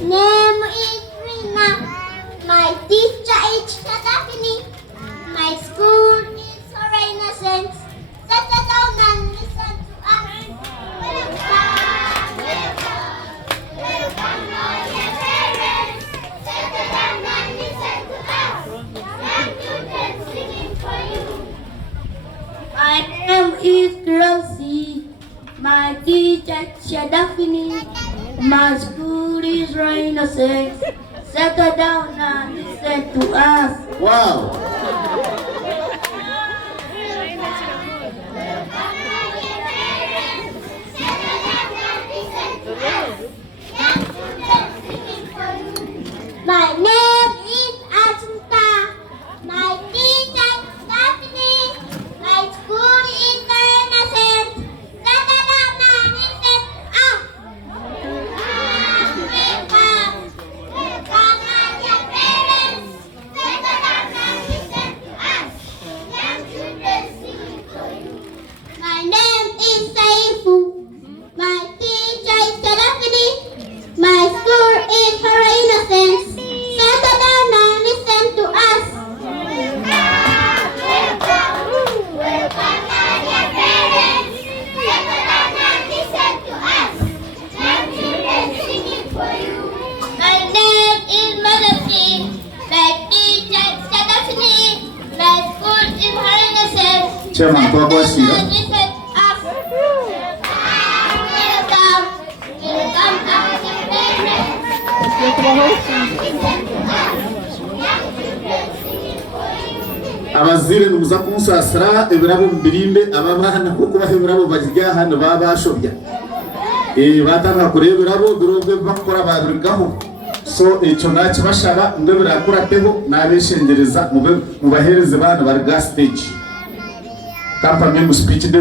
name is Rina. My teacher is Shadafini. My school is Renaissance. Settle down and listen to us. Welcome, welcome, welcome, all your parents. Settle down and listen to us. Young children singing for you. My name is Rosie. My teacher is Shadafini. My school is Renaissance. Settle down and listen to us. Wow. My name is Asunta. My teacher is Stephanie. My school is Renaissance. Settle down and listen to us. Welcome. Welcome all your parents. Settle down and listen to us. Young children singing for you. My name is Saifu. My teacher is Stephanie. My school is her innocence. Settle down and listen to us. Welcome, welcome all your parents. Settle down and listen to us. Young children singing for you. My name is Melody. My teacher is Stephanie. My school is her innocence. Chairman, Settle God bless down you. and listen to us. Welcome, welcome all your parents. Abazire nuza kumusasira ibirabo mbirinde ababana kuko bahebirabo bagiga hano babashobya batanga kurebirabo birobwe bakora babirgaho so icyo nakibashaba ndo birakurateho nabeshengereza mu bahereze bana bari gas stage kampa mu speech de